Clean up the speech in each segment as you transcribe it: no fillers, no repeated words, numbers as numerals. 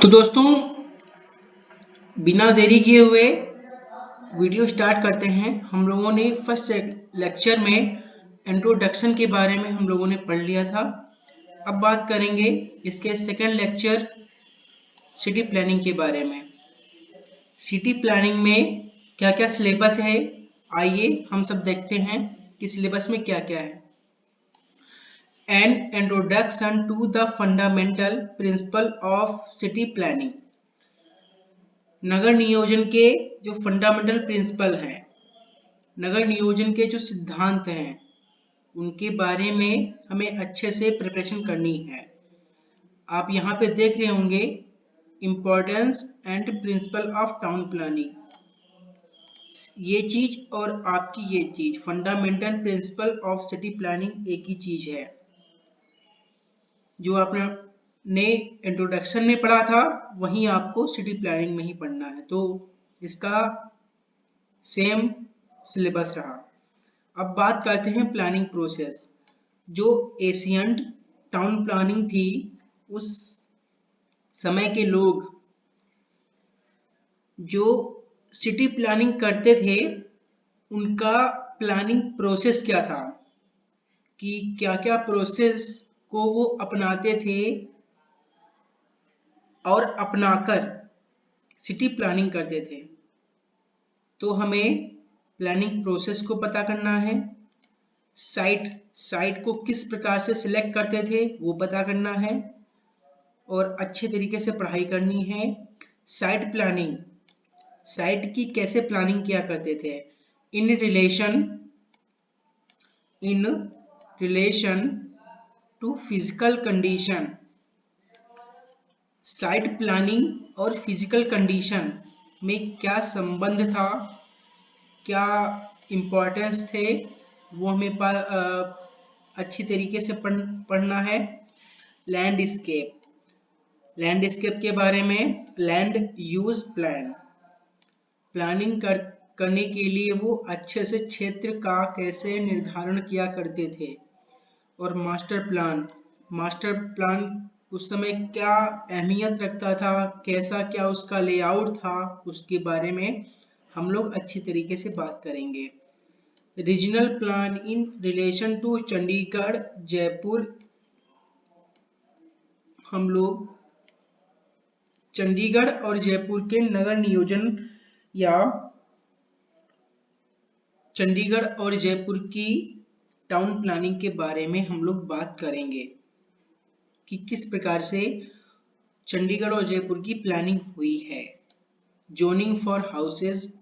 तो दोस्तों, बिना देरी किए हुए वीडियो स्टार्ट करते हैं। हम लोगों ने फर्स्ट लेक्चर में इंट्रोडक्शन के बारे में हम लोगों ने पढ़ लिया था। अब बात करेंगे इसके सेकंड लेक्चर सिटी प्लानिंग के बारे में। सिटी प्लानिंग में क्या क्या सिलेबस है, आइए हम सब देखते हैं कि सिलेबस में क्या क्या है। An introduction to the fundamental principle of city planning। नगर नियोजन के जो फंडामेंटल प्रिंसिपल हैं, नगर नियोजन के जो सिद्धांत हैं, उनके बारे में हमें अच्छे से प्रिपरेशन करनी है। आप यहाँ पे देख रहे होंगे importance and principle of town planning. ये चीज और आपकी ये चीज, fundamental principle of city planning एक ही चीज है। जो आपने इंट्रोडक्शन में पढ़ा था वहीं आपको सिटी प्लानिंग में ही पढ़ना है, तो इसका सेम सिलेबस रहा। अब बात करते हैं प्लानिंग प्रोसेस। जो एशियंट टाउन प्लानिंग थी, उस समय के लोग जो सिटी प्लानिंग करते थे, उनका प्लानिंग प्रोसेस क्या था, कि क्या क्या प्रोसेस को वो अपनाते थे और अपनाकर सिटी प्लानिंग करते थे। तो हमें प्लानिंग प्रोसेस को पता करना है। साइट को किस प्रकार से सिलेक्ट करते थे वो पता करना है और अच्छे तरीके से पढ़ाई करनी है। साइट प्लानिंग, साइट की कैसे प्लानिंग किया करते थे in relation to physical condition. Site planning और फिजिकल कंडीशन में क्या संबंध था, क्या इम्पोर्टेंस थे, वो हमें अच्छी तरीके से पढ़ना है। लैंडस्केप के बारे में, लैंड यूज प्लान, प्लानिंग करने के लिए वो अच्छे से क्षेत्र का कैसे निर्धारण किया करते थे। और मास्टर प्लान उस समय क्या अहमियत रखता था, कैसा क्या उसका लेआउट था, उसके बारे में हम लोग अच्छी तरीके से बात करेंगे। Regional plan in relation to Chandigarh Jaipur, हम लोग चंडीगढ़ और जयपुर के नगर नियोजन या चंडीगढ़ और जयपुर की टाउन प्लानिंग के बारे में हम लोग बात करेंगे कि किस प्रकार से चंडीगढ़ और जयपुर की प्लानिंग हुई है। जोनिंग फॉर हाउसेज,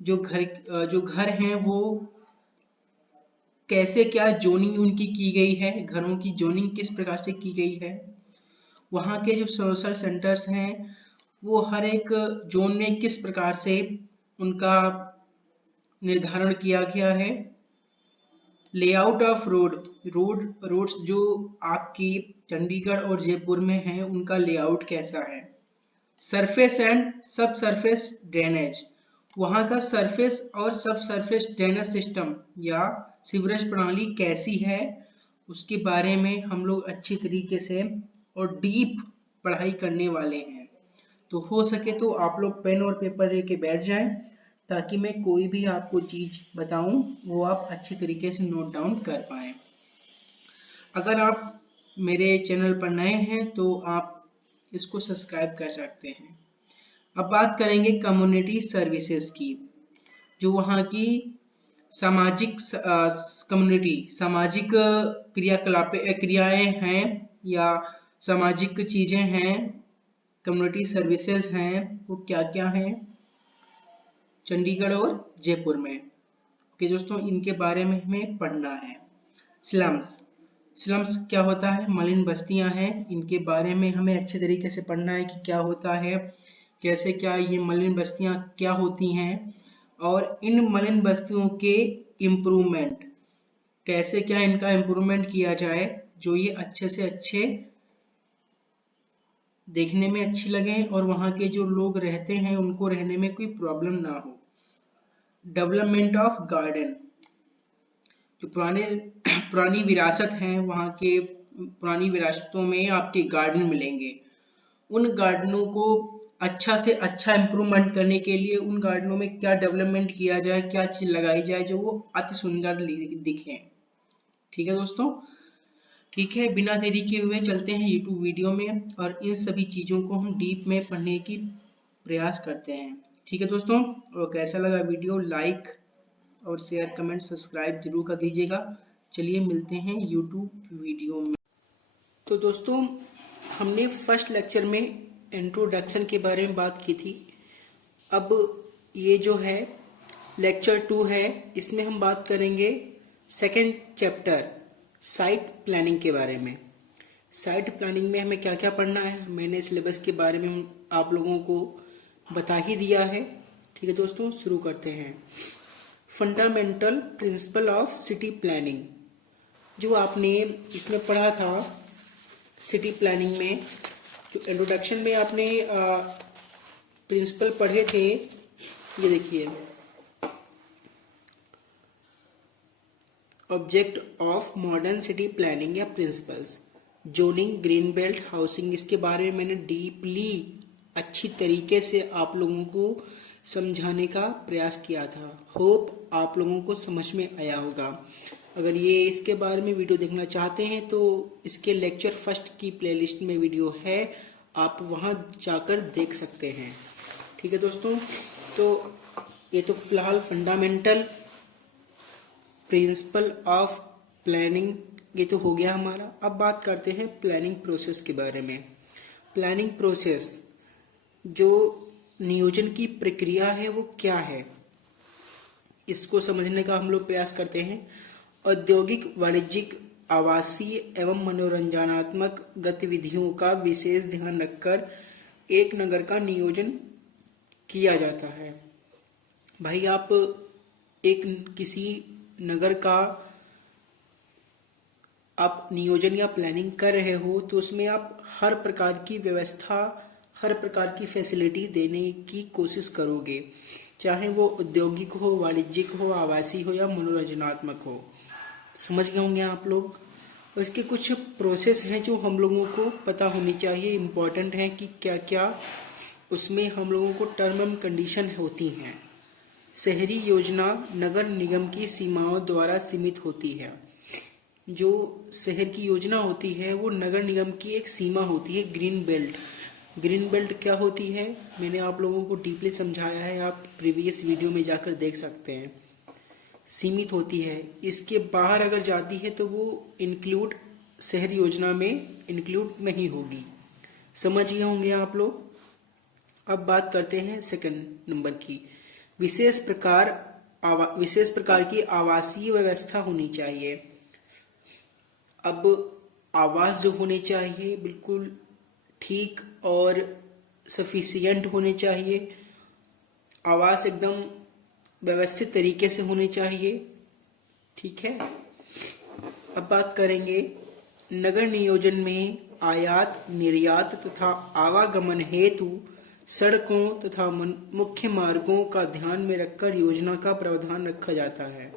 जो घर हैं वो कैसे क्या जोनिंग उनकी की गई है, घरों की जोनिंग किस प्रकार से की गई है। वहाँ के जो सोशल सेंटर्स हैं वो हर एक जोन में किस प्रकार से उनका निर्धारण किया गया है। लेआउट ऑफ रोड्स जो आपकी चंडीगढ़ और जयपुर में हैं, उनका लेआउट कैसा है। सरफेस एंड सब सरफेस ड्रेनेज, वहाँ का सरफेस और सब सरफेस ड्रेनेज सिस्टम या सीवरेज प्रणाली कैसी है, उसके बारे में हम लोग अच्छी तरीके से और डीप पढ़ाई करने वाले हैं। तो हो सके तो आप लोग पेन और पेपर लेके बैठ जाएं, ताकि मैं कोई भी आपको चीज बताऊं वो आप अच्छी तरीके से नोट डाउन कर पाएं। अगर आप मेरे चैनल पर नए हैं तो आप इसको सब्सक्राइब कर सकते हैं। अब बात करेंगे कम्युनिटी सर्विसेज की। जो वहाँ की सामाजिक कम्युनिटी, सामाजिक क्रियाएं हैं या सामाजिक चीजें हैं, कम्युनिटी सर्विसेज हैं, वो क्या क्या हैं चंडीगढ़ और जयपुर में। ओके दोस्तों, इनके बारे में हमें पढ़ना है। स्लम्स क्या होता है, मलिन बस्तियां हैं, इनके बारे में हमें अच्छे तरीके से पढ़ना है कि क्या होता है, कैसे क्या ये मलिन बस्तियां क्या होती हैं, और इन मलिन बस्तियों के इम्प्रूवमेंट, कैसे क्या इनका इम्प्रूवमेंट किया जाए, जो ये अच्छे से अच्छे देखने में अच्छी लगे और वहाँ के जो लोग रहते हैं उनको रहने में कोई प्रॉब्लम ना हो। डेवलपमेंट ऑफ गार्डन, जो पुरानी विरासत हैं, वहाँ के पुरानी विरासतों में आपके गार्डन मिलेंगे, उन गार्डनों को अच्छा से अच्छा इम्प्रूवमेंट करने के लिए उन गार्डनों में क्या डेवलपमेंट किया जाए, क्या चीज लगाई जाए जो वो अति सुंदर दिखे। ठीक है दोस्तों, ठीक है, बिना देरी के हुए चलते हैं यूट्यूब वीडियो में और इन सभी चीज़ों को हम डीप में पढ़ने की प्रयास करते हैं। ठीक है दोस्तों, और कैसा लगा वीडियो, लाइक और शेयर, कमेंट, सब्सक्राइब जरूर कर दीजिएगा। चलिए मिलते हैं यूट्यूब वीडियो में। तो दोस्तों, हमने फर्स्ट लेक्चर में इंट्रोडक्शन के बारे में बात की थी। अब ये जो है लेक्चर 2 है, इसमें हम बात करेंगे सेकेंड चैप्टर साइट प्लानिंग के बारे में। साइट प्लानिंग में हमें क्या क्या पढ़ना है, मैंने सिलेबस के बारे में आप लोगों को बता ही दिया है। ठीक है दोस्तों, शुरू करते हैं। Fundamental principle of city planning, जो आपने इसमें पढ़ा था सिटी प्लानिंग में, जो इंट्रोडक्शन में आपने प्रिंसिपल पढ़े थे, ये देखिए, object of modern city planning या principles, zoning, green belt, housing, इसके बारे में मैंने डीपली अच्छी तरीके से आप लोगों को समझाने का प्रयास किया था। होप आप लोगों को समझ में आया होगा। अगर ये इसके बारे में वीडियो देखना चाहते हैं तो इसके लेक्चर फर्स्ट की प्लेलिस्ट में वीडियो है, आप वहां जाकर देख सकते हैं। ठीक है दोस्तों, तो ये तो फिलहाल फंडामेंटल प्रिंसिपल ऑफ प्लानिंग ये तो हो गया हमारा। अब बात करते हैं प्लानिंग प्रोसेस के बारे में। प्लानिंग प्रोसेस, जो नियोजन की प्रक्रिया है वो क्या है, इसको समझने का हम लोग प्रयास करते हैं। औद्योगिक, वाणिज्यिक, आवासीय एवं मनोरंजनात्मक गतिविधियों का विशेष ध्यान रखकर एक नगर का नियोजन किया जाता है। भाई, आप एक किसी नगर का आप नियोजन या प्लानिंग कर रहे हो तो उसमें आप हर प्रकार की व्यवस्था, हर प्रकार की फैसिलिटी देने की कोशिश करोगे, चाहे वो औद्योगिक हो, वाणिज्यिक हो, आवासीय हो या मनोरंजनात्मक हो। समझ गए होंगे आप लोग। और इसके कुछ प्रोसेस हैं जो हम लोगों को पता होनी चाहिए, इम्पोर्टेंट है कि क्या क्या उसमें हम लोगों को टर्म एंड कंडीशन होती हैं। शहरी योजना नगर निगम की सीमाओं द्वारा सीमित होती है। जो शहर की योजना होती है वो नगर निगम की एक सीमा होती है, ग्रीन बेल्ट। ग्रीन बेल्ट क्या होती है, मैंने आप लोगों को डीपली समझाया है, आप प्रीवियस वीडियो में जाकर देख सकते हैं। सीमित होती है, इसके बाहर अगर जाती है तो वो इंक्लूड शहर योजना में इंक्लूड नहीं होगी। समझ गए होंगे आप लोग। अब बात करते हैं सेकंड नंबर की, विशेष प्रकार की आवासीय व्यवस्था होनी चाहिए। अब आवास जो होने चाहिए बिल्कुल ठीक और सफिशिएंट होने चाहिए। आवास एकदम व्यवस्थित तरीके से होने चाहिए। ठीक है। अब बात करेंगे नगर नियोजन में आयात, निर्यात तथा आवागमन हेतु सड़कों तथा मुख्य मार्गों का ध्यान में रखकर योजना का प्रावधान रखा जाता है।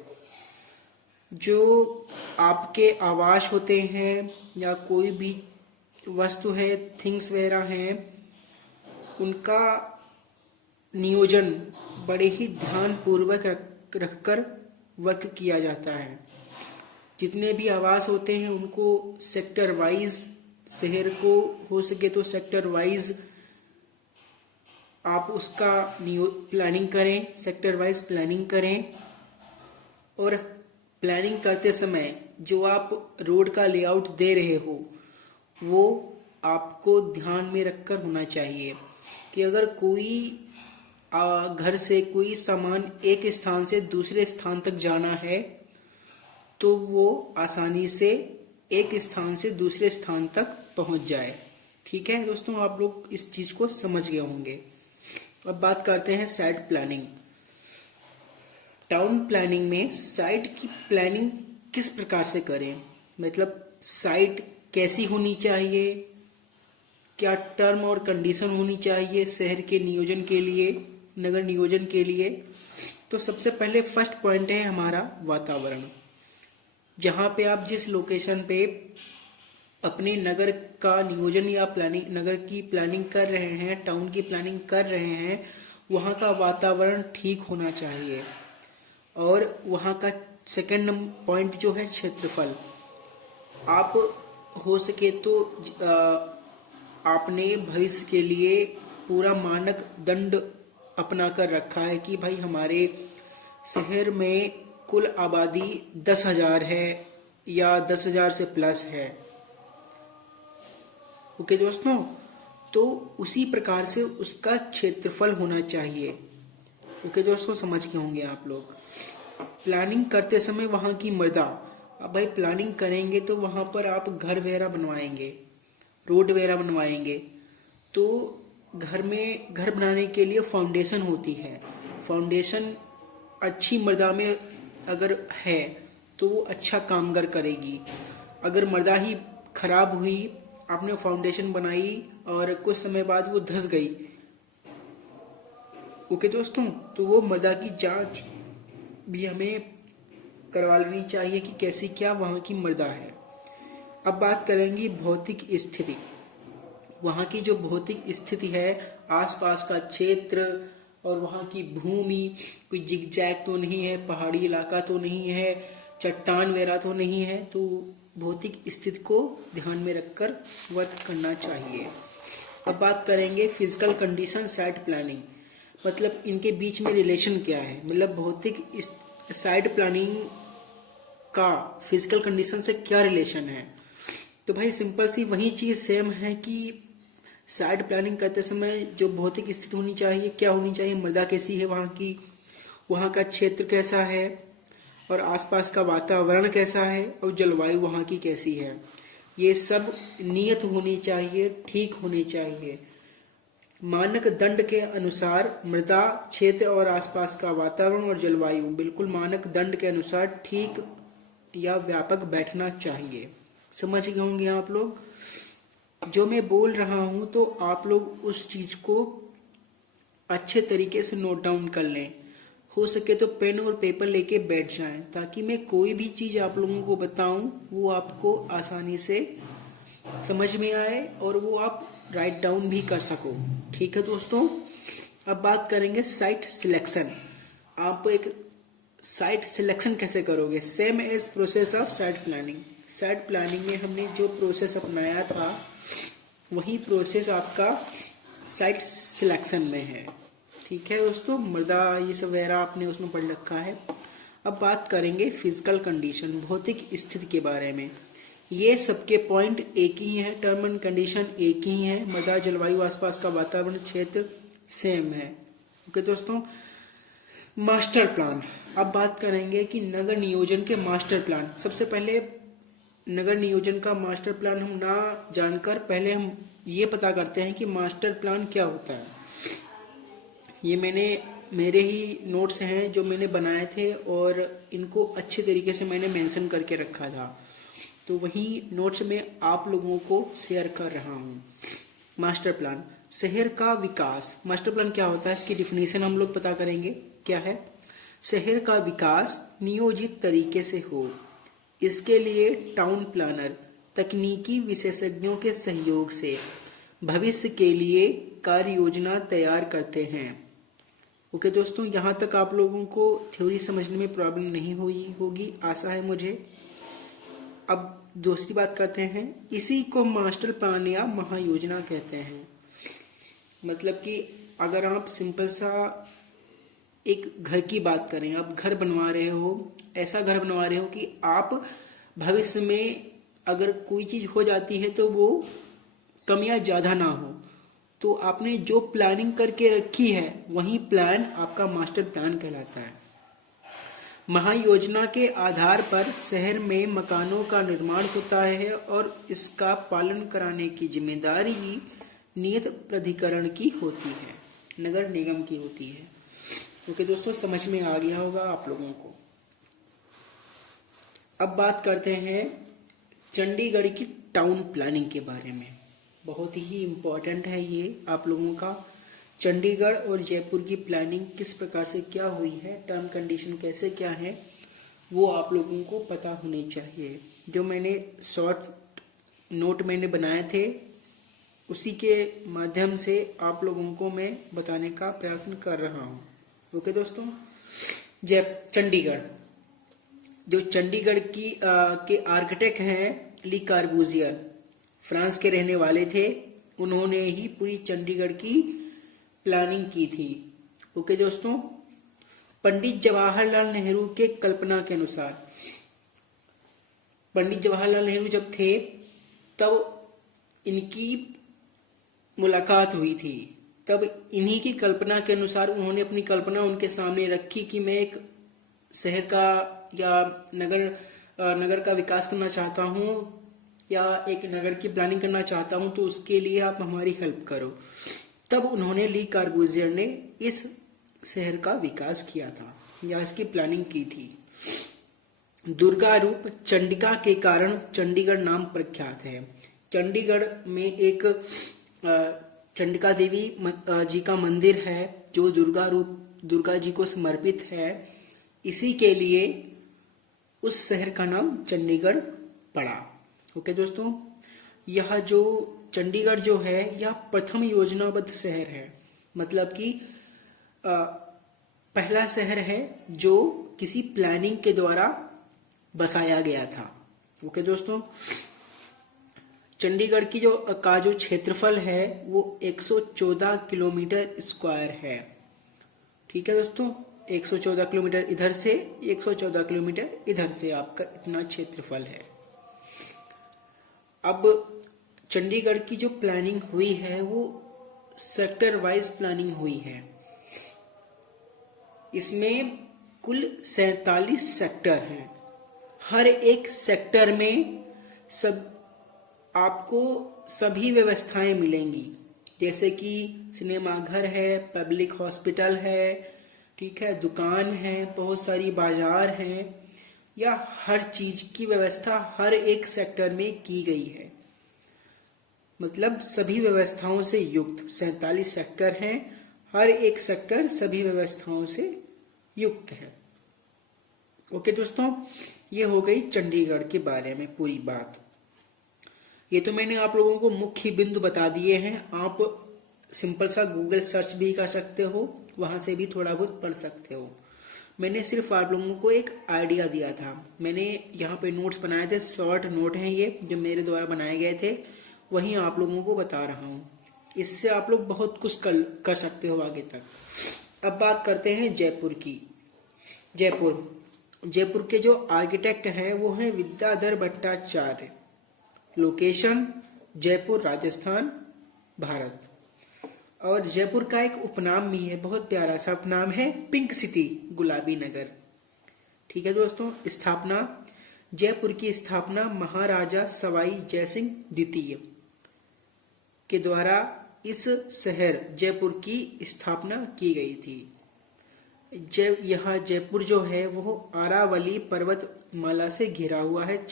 जो आपके आवास होते हैं या कोई भी वस्तु है, थिंग्स वगैरह हैं, उनका नियोजन बड़े ही ध्यान पूर्वक रखकर वर्क किया जाता है। जितने भी आवास होते हैं उनको सेक्टर वाइज, शहर को हो सके तो सेक्टर वाइज आप उसका प्लानिंग करें, सेक्टर वाइज प्लानिंग करें। और प्लानिंग करते समय जो आप रोड का लेआउट दे रहे हो वो आपको ध्यान में रखकर होना चाहिए कि अगर कोई घर से कोई सामान एक स्थान से दूसरे स्थान तक जाना है तो वो आसानी से एक स्थान से दूसरे स्थान तक पहुंच जाए। ठीक है दोस्तों, आप लोग इस चीज को समझ गए होंगे। अब बात करते हैं साइट प्लानिंग। टाउन प्लानिंग में साइट की प्लानिंग किस प्रकार से करें, मतलब साइट कैसी होनी चाहिए, क्या टर्म और कंडीशन होनी चाहिए शहर के नियोजन के लिए, नगर नियोजन के लिए। तो सबसे पहले फर्स्ट पॉइंट है हमारा वातावरण। जहां पे आप जिस लोकेशन पे अपने नगर का नियोजन या प्लानिंग, नगर की प्लानिंग कर रहे हैं, टाउन की प्लानिंग कर रहे हैं, वहाँ का वातावरण ठीक होना चाहिए। और वहाँ का सेकंड पॉइंट जो है क्षेत्रफल। आप हो सके तो आपने भविष्य के लिए पूरा मानक दंड अपना कर रखा है कि भाई हमारे शहर में कुल आबादी 10,000 है या 10,000 से प्लस है। ओके दोस्तों, तो उसी प्रकार से उसका क्षेत्रफल होना चाहिए। ओके दोस्तों, समझ के होंगे आप लोग। प्लानिंग करते समय वहाँ की मृदा, अब भाई प्लानिंग करेंगे तो वहाँ पर आप घर वगैरह बनवाएंगे, रोड वगैरह बनवाएंगे, तो घर बनाने के लिए फाउंडेशन होती है। फाउंडेशन अच्छी मृदा में अगर है तो वो अच्छा कामगर करेगी। अगर मृदा ही खराब हुई, आपने फाउंडेशन बनाई और कुछ समय बाद वो धंस गई, ओके दोस्तों, तो वो मृदा की जांच भी हमें करवा लेनी चाहिए कि कैसी क्या वहाँ की मृदा है। अब बात करेंगे भौतिक स्थिति। वहाँ की जो भौतिक स्थिति है, आसपास का क्षेत्र और वहाँ की भूमि, कोई जिगजैग तो नहीं है, पहाड़ी इलाका तो नहीं है, चट्टान वगैरह तो नहीं है, तो भौतिक स्थिति को ध्यान में रखकर वर्क करना चाहिए। अब बात करेंगे फिजिकल कंडीशन साइट प्लानिंग, मतलब इनके बीच में रिलेशन क्या है, मतलब भौतिक साइट प्लानिंग का फिजिकल कंडीशन से क्या रिलेशन है। तो भाई सिंपल सी वही चीज सेम है कि साइट प्लानिंग करते समय जो भौतिक स्थिति होनी चाहिए, क्या होनी चाहिए, मृदा कैसी है वहाँ की, वहाँ का क्षेत्र कैसा है, और आसपास का वातावरण कैसा है, और जलवायु वहाँ की कैसी है, ये सब नियत होनी चाहिए, ठीक होनी चाहिए। मानक दंड के अनुसार मृदा, क्षेत्र और आसपास का वातावरण और जलवायु बिल्कुल मानक दंड के अनुसार ठीक या व्यापक बैठना चाहिए। समझ गए होंगे आप लोग। जो मैं बोल रहा हूं तो आप लोग उस चीज को अच्छे तरीके से नोट डाउन कर लें। हो सके तो पेन और पेपर लेके बैठ जाएं, ताकि मैं कोई भी चीज आप लोगों को बताऊं वो आपको आसानी से समझ में आए और वो आप राइट डाउन भी कर सको। ठीक है दोस्तों। अब बात करेंगे साइट सिलेक्शन। आप एक साइट सिलेक्शन कैसे करोगे, same as process of site planning. Site planning में हमने जो प्रोसेस अपनाया था वही प्रोसेस आपका साइट सिलेक्शन में है। ठीक है दोस्तों, मृदा ये सब वगैरह आपने उसमें पढ़ रखा है। अब बात करेंगे फिजिकल कंडीशन, भौतिक स्थिति के बारे में। ये सबके पॉइंट एक ही है, टर्म एंड कंडीशन एक ही है, मृदा, जलवायु, आसपास का वातावरण, क्षेत्र सेम है। ओके दोस्तों। Master plan. अब बात करेंगे कि नगर नियोजन के मास्टर प्लान। सबसे पहले नगर नियोजन का मास्टर प्लान हम ना जानकर पहले हम ये पता करते हैं कि मास्टर प्लान क्या होता है। ये मेरे ही नोट्स हैं जो मैंने बनाए थे और इनको अच्छे तरीके से मैंने मेंशन करके रखा था, तो वही नोट्स में आप लोगों को शेयर कर रहा हूँ। मास्टर प्लान, शहर का विकास। मास्टर प्लान क्या होता है, इसकी डिफिनेशन हम लोग पता करेंगे क्या है। शहर का विकास नियोजित तरीके से हो, इसके लिए टाउन प्लानर तकनीकी विशेषज्ञों के सहयोग से भविष्य के लिए कार्य योजना तैयार करते हैं। ओके दोस्तों, यहाँ तक आप लोगों को थ्योरी समझने में प्रॉब्लम नहीं हुई होगी, आशा है मुझे। अब दूसरी बात करते हैं, इसी को मास्टर प्लान या महायोजना कहते हैं। मतलब कि अगर आप सिंपल सा एक घर की बात करें, आप घर बनवा रहे हो, ऐसा घर बनवा रहे हो कि आप भविष्य में अगर कोई चीज हो जाती है तो वो कम या ज्यादा ना हो, तो आपने जो प्लानिंग करके रखी है वही प्लान आपका मास्टर प्लान कहलाता है। महायोजना के आधार पर शहर में मकानों का निर्माण होता है और इसका पालन कराने की जिम्मेदारी नियत प्राधिकरण की होती है, नगर निगम की होती है। ओके दोस्तों, समझ में आ गया होगा आप लोगों को। अब बात करते हैं चंडीगढ़ की टाउन प्लानिंग के बारे में। बहुत ही इम्पोर्टेंट है ये आप लोगों का। चंडीगढ़ और जयपुर की प्लानिंग किस प्रकार से क्या हुई है, टर्म कंडीशन कैसे क्या है, वो आप लोगों को पता होनी चाहिए। जो मैंने शॉर्ट नोट मैंने बनाए थे, उसी के माध्यम से आप लोगों को मैं बताने का प्रयास कर रहा हूँ। ओके दोस्तों, चंडीगढ़, जो चंडीगढ़ की के आर्किटेक्ट हैं ली कार्बूजियर, फ्रांस के रहने वाले थे। उन्होंने ही पूरी चंडीगढ़ की प्लानिंग की थी। ओके दोस्तों, पंडित जवाहरलाल नेहरू के कल्पना के अनुसार, पंडित जवाहरलाल नेहरू जब थे तब इनकी मुलाकात हुई थी। तब इन्हीं की कल्पना के अनुसार उन्होंने अपनी कल्पना उनके सामने रखी कि मैं एक शहर का या नगर का विकास करना चाहता हूँ या एक नगर की प्लानिंग करना चाहता हूँ, तो उसके लिए आप हमारी हेल्प करो। तब उन्होंने ली कार्बूजियर ने इस शहर का विकास किया था या इसकी प्लानिंग की थी। दुर्गा रूप चंडिका के कारण चंडीगढ़ नाम प्रख्यात है। चंडीगढ़ में एक चंडिका देवी जी का मंदिर है जो दुर्गा जी को समर्पित है। इसी के लिए उस शहर का नाम चंडीगढ़ पड़ा। ओके दोस्तों, यह जो चंडीगढ़ जो है यह प्रथम योजनाबद्ध शहर है, मतलब कि पहला शहर है जो किसी प्लानिंग के द्वारा बसाया गया था। ओके दोस्तों, चंडीगढ़ की जो क्षेत्रफल है वो 114 किलोमीटर स्क्वायर है। ठीक है दोस्तों, 114 किलोमीटर इधर से, 114 किलोमीटर इधर से आपका इतना क्षेत्रफल है। अब चंडीगढ़ की जो प्लानिंग हुई है वो सेक्टर वाइज प्लानिंग हुई है। इसमें कुल 47 सेक्टर हैं। हर एक सेक्टर में आपको सभी व्यवस्थाएं मिलेंगी, जैसे कि सिनेमा घर है, पब्लिक हॉस्पिटल है, ठीक है, दुकान है, बहुत सारी बाजार हैं, या हर चीज की व्यवस्था हर एक सेक्टर में की गई है। मतलब सभी व्यवस्थाओं से युक्त 47 सेक्टर हैं। हर एक सेक्टर सभी व्यवस्थाओं से युक्त है। ओके दोस्तों, ये हो गई चंडीगढ़ के बारे में पूरी बात। ये तो मैंने आप लोगों को मुख्य बिंदु बता दिए हैं। आप सिंपल सा गूगल सर्च भी कर सकते हो, वहां से भी थोड़ा बहुत पढ़ सकते हो। मैंने सिर्फ आप लोगों को एक आइडिया दिया था। मैंने यहाँ पे नोट्स बनाए थे, शॉर्ट नोट हैं ये जो मेरे द्वारा बनाए गए थे, वही आप लोगों को बता रहा हूँ। इससे आप लोग बहुत कुछ कर सकते हो आगे तक। अब बात करते हैं जयपुर की। जयपुर के जो आर्किटेक्ट हैं वो हैं विद्याधर भट्टाचार्य। लोकेशन जयपुर, राजस्थान, भारत। और जयपुर का एक उपनाम भी है, बहुत प्यारा सा उपनाम है, पिंक सिटी, गुलाबी नगर। ठीक है दोस्तों, स्थापना, जयपुर की स्थापना महाराजा सवाई जयसिंह द्वितीय के द्वारा इस शहर जयपुर की स्थापना की गई थी। यहाँ जयपुर जो है वो अरावली पर्वतमाला से घिरा हुआ है,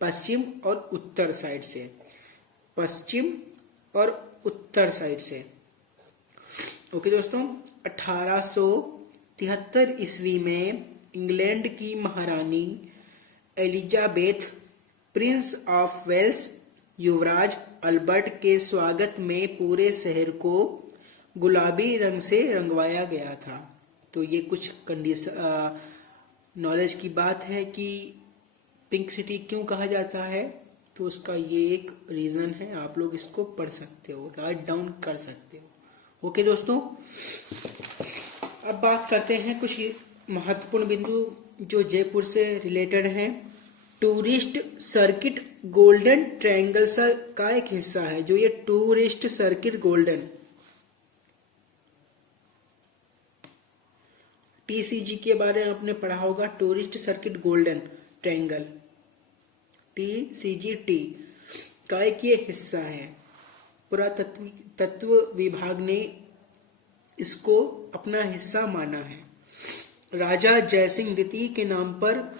पश्चिम और उत्तर साइड से, पश्चिम और उत्तर साइड से। ओके दोस्तों, 1873 ईस्वी में इंग्लैंड की महारानी एलिजाबेथ, प्रिंस ऑफ वेल्स युवराज अल्बर्ट के स्वागत में पूरे शहर को गुलाबी रंग से रंगवाया गया था। तो ये कुछ नॉलेज की बात है कि पिंक सिटी क्यों कहा जाता है, तो उसका ये एक रीजन है। आप लोग इसको पढ़ सकते हो, राइट डाउन कर सकते हो। ओके दोस्तों, अब बात करते हैं कुछ महत्वपूर्ण बिंदु जो जयपुर से रिलेटेड हैं। टूरिस्ट सर्किट गोल्डन ट्रायंगल का एक हिस्सा है। जो ये टूरिस्ट सर्किट गोल्डन, TCG के बारे में आपने पढ़ा होगा, tourist circuit golden triangle, TCGT का एक ये हिस्सा है। पुरातत्व विभाग ने इसको अपना हिस्सा माना है। राजा जयसिंह द्वितीय के नाम पर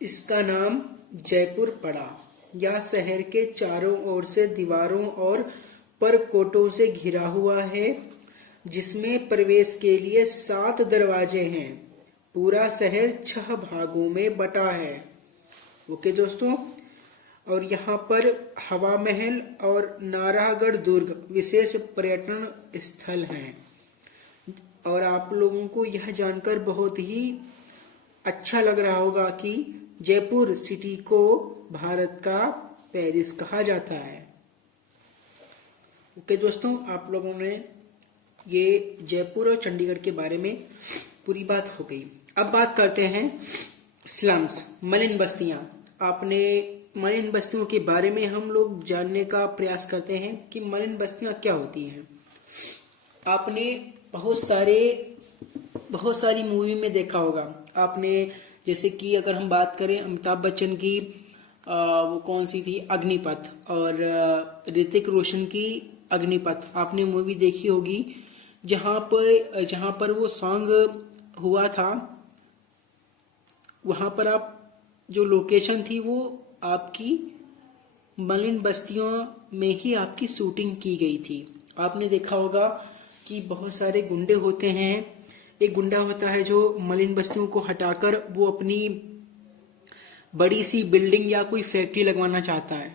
इसका नाम जयपुर पड़ा। यह शहर के चारों ओर से दीवारों और परकोटों से घिरा हुआ है, जिसमें प्रवेश के लिए 7 दरवाजे हैं। पूरा शहर 6 भागों में बटा है। ओके दोस्तों, और यहाँ पर हवा महल और नारायणगढ़ दुर्ग विशेष पर्यटन स्थल हैं। और आप लोगों को यह जानकर बहुत ही अच्छा लग रहा होगा कि जयपुर सिटी को भारत का पेरिस कहा जाता है। ओके दोस्तों, आप लोगों ने ये जयपुर और चंडीगढ़ के बारे में पूरी बात हो गई। अब बात करते हैं स्लम्स, मलिन बस्तियां। आपने मलिन बस्तियों के बारे में हम लोग जानने का प्रयास करते हैं कि मलिन बस्तियां क्या होती हैं। आपने बहुत सारी मूवी में देखा होगा। आपने जैसे कि अगर हम बात करें अमिताभ बच्चन की वो कौन सी थी, अग्निपथ, और ऋतिक रोशन की अग्निपथ, आपने मूवी देखी होगी। जहाँ पर वो सॉन्ग हुआ था, वहाँ पर आप जो लोकेशन थी वो आपकी मलिन बस्तियों में ही आपकी शूटिंग की गई थी। आपने देखा होगा कि बहुत सारे गुंडे होते हैं। एक गुंडा होता है जो मलिन बस्तियों को हटाकर वो अपनी बड़ी सी बिल्डिंग या कोई फैक्ट्री लगवाना चाहता है।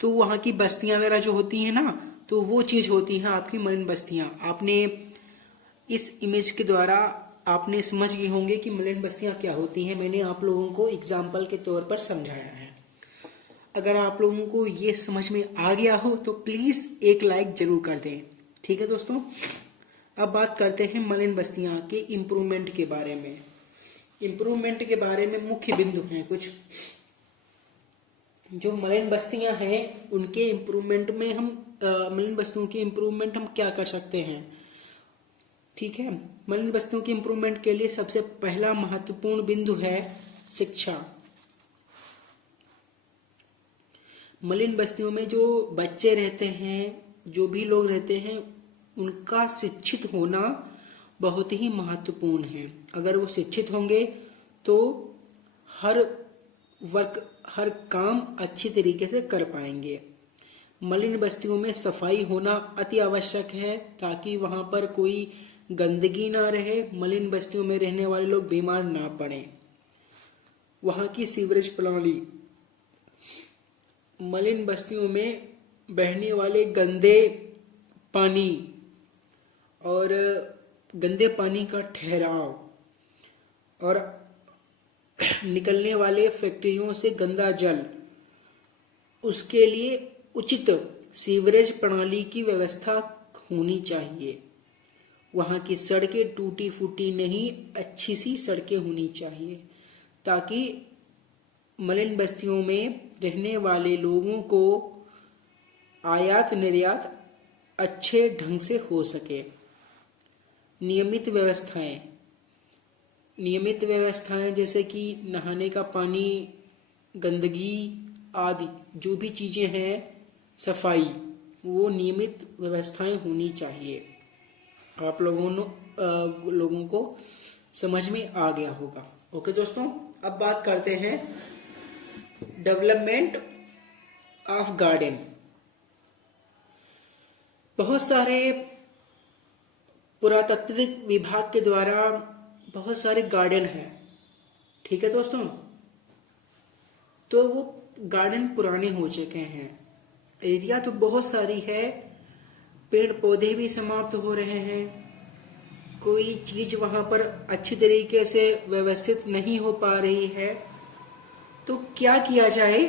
तो वहाँ की बस्तियां वगैरह जो होती हैं ना, तो वो चीज होती हैं आपकी मलिन बस्तियां। आपने इस इमेज के द्वारा आपने समझ गए होंगे कि मलिन बस्तियां क्या होती हैं। मैंने आप लोगों को एग्जाम्पल के तौर पर समझाया है। अगर आप लोगों को ये समझ में आ गया हो तो प्लीज एक लाइक जरूर कर दें। ठीक है दोस्तों, अब बात करते हैं मलिन बस्तियां के इम्प्रूवमेंट के बारे में। इम्प्रूवमेंट के बारे में मुख्य बिंदु हैं कुछ। जो मलिन बस्तियां हैं उनके इम्प्रूवमेंट में हम मलिन बस्तियों की इम्प्रूवमेंट हम क्या कर सकते हैं। ठीक है, मलिन बस्तियों की इम्प्रूवमेंट के लिए सबसे पहला महत्वपूर्ण बिंदु है शिक्षा। मलिन बस्तियों में जो बच्चे रहते हैं, जो भी लोग रहते हैं, उनका शिक्षित होना बहुत ही महत्वपूर्ण है। अगर वो शिक्षित होंगे तो हर काम अच्छी तरीके से कर पाएंगे। मलिन बस्तियों में सफाई होना अति आवश्यक है ताकि वहां पर कोई गंदगी ना रहे, मलिन बस्तियों में रहने वाले लोग बीमार ना पड़े। वहां की सीवरेज प्रणाली, मलिन बस्तियों में बहने वाले गंदे पानी और गंदे पानी का ठहराव और निकलने वाले फैक्ट्रियों से गंदा जल, उसके लिए उचित सीवरेज प्रणाली की व्यवस्था होनी चाहिए। वहां की सड़कें टूटी फूटी नहीं, अच्छी सी सड़कें होनी चाहिए ताकि मलिन बस्तियों में रहने वाले लोगों को आयात निर्यात अच्छे ढंग से हो सके। नियमित व्यवस्थाएं जैसे कि नहाने का पानी, गंदगी आदि जो भी चीजें हैं, सफाई, वो नियमित व्यवस्थाएं होनी चाहिए। आप लोगों को समझ में आ गया होगा। ओके दोस्तों, अब बात करते हैं डेवलपमेंट ऑफ गार्डन। बहुत सारे पुरातत्विक विभाग के द्वारा बहुत सारे गार्डन हैं। ठीक है दोस्तों, तो वो गार्डन पुराने हो चुके हैं। एरिया तो बहुत सारी है, पेड़ पौधे भी समाप्त हो रहे हैं, कोई चीज वहां पर अच्छी तरीके से व्यवस्थित नहीं हो पा रही है। तो क्या किया जाए,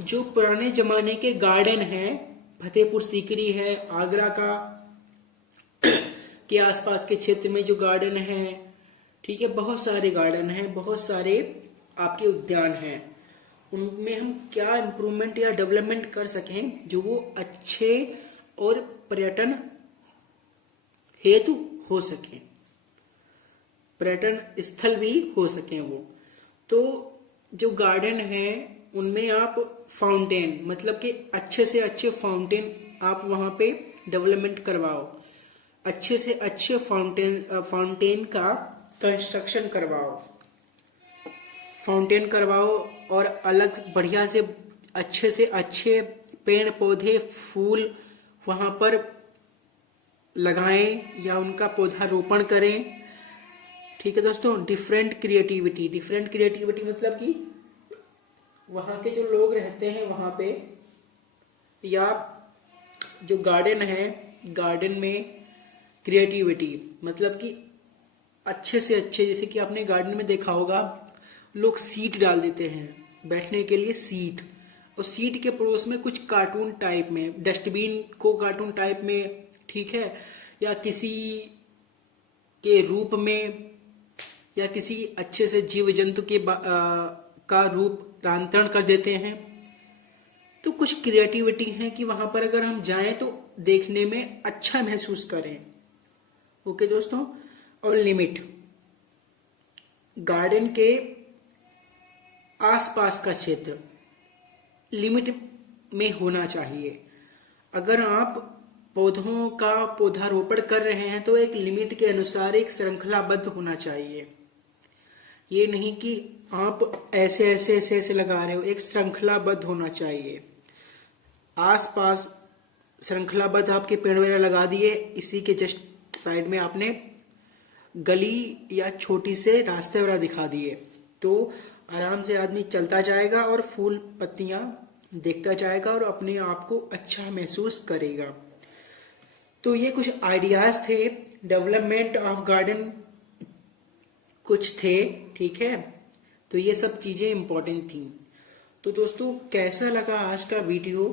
जो पुराने जमाने के गार्डन हैं, फतेहपुर सीकरी है, आगरा का के आसपास के क्षेत्र में जो गार्डन है, ठीक है, बहुत सारे गार्डन हैं, बहुत सारे आपके उद्यान हैं, उनमें हम क्या इम्प्रूवमेंट या डेवलपमेंट कर सकें जो वो अच्छे और पर्यटन हेतु हो सके, पर्यटन स्थल भी हो सके वो। तो जो गार्डन है उनमें आप फाउंटेन, मतलब कि अच्छे से अच्छे फाउंटेन आप वहां पे डेवलपमेंट करवाओ, अच्छे से अच्छे फाउंटेन का कंस्ट्रक्शन करवाओ और अलग बढ़िया से अच्छे पेड़ पौधे फूल वहां पर लगाएं या उनका पौधारोपण करें। ठीक है दोस्तों, डिफरेंट क्रिएटिविटी मतलब कि वहाँ के जो लोग रहते हैं वहाँ पे, या जो गार्डन है, गार्डन में क्रिएटिविटी, मतलब कि अच्छे से अच्छे, जैसे कि आपने गार्डन में देखा होगा लोग सीट डाल देते हैं बैठने के लिए, सीट, और सीट के पड़ोस में कुछ कार्टून टाइप में, डस्टबिन को कार्टून टाइप में, ठीक है, या किसी के रूप में, या किसी अच्छे से जीव जंतु के का रूपांतरण कर देते हैं। तो कुछ क्रिएटिविटी है कि वहां पर अगर हम जाएं तो देखने में अच्छा महसूस करें। ओके दोस्तों। और लिमिट, गार्डन के आसपास का क्षेत्र लिमिट में होना चाहिए। अगर आप पौधों का पौधारोपण कर रहे हैं तो एक लिमिट के अनुसार एक श्रृंखलाबद्ध होना चाहिए। ये नहीं कि आप ऐसे ऐसे ऐसे ऐसे लगा रहे हो, एक श्रृंखलाबद्ध होना चाहिए। आसपास श्रृंखलाबद्ध आपके पेड़ वगैरह लगा दिए, इसी के जस्ट साइड में आपने गली या छोटी से रास्ते वगैरह दिखा दिए, तो आराम से आदमी चलता जाएगा और फूल पत्तियां देखता जाएगा और अपने आप को अच्छा महसूस करेगा। तो ये कुछ आइडियाज थे, डेवलपमेंट ऑफ गार्डन कुछ थे, ठीक है। तो ये सब चीजें इंपॉर्टेंट थी। तो दोस्तों कैसा लगा आज का वीडियो?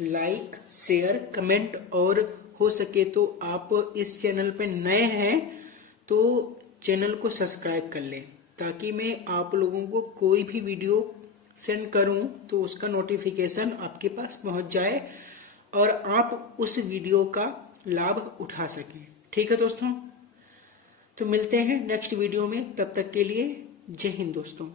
लाइक, शेयर, कमेंट, और हो सके तो आप इस चैनल पे नए हैं तो चैनल को सब्सक्राइब कर लें, ताकि मैं आप लोगों को कोई भी वीडियो सेंड करूं तो उसका नोटिफिकेशन आपके पास पहुंच जाए और आप उस वीडियो का लाभ उठा सकें। ठीक है दोस्तों, तो मिलते हैं नेक्स्ट वीडियो में, तब तक के लिए जय हिंद दोस्तों।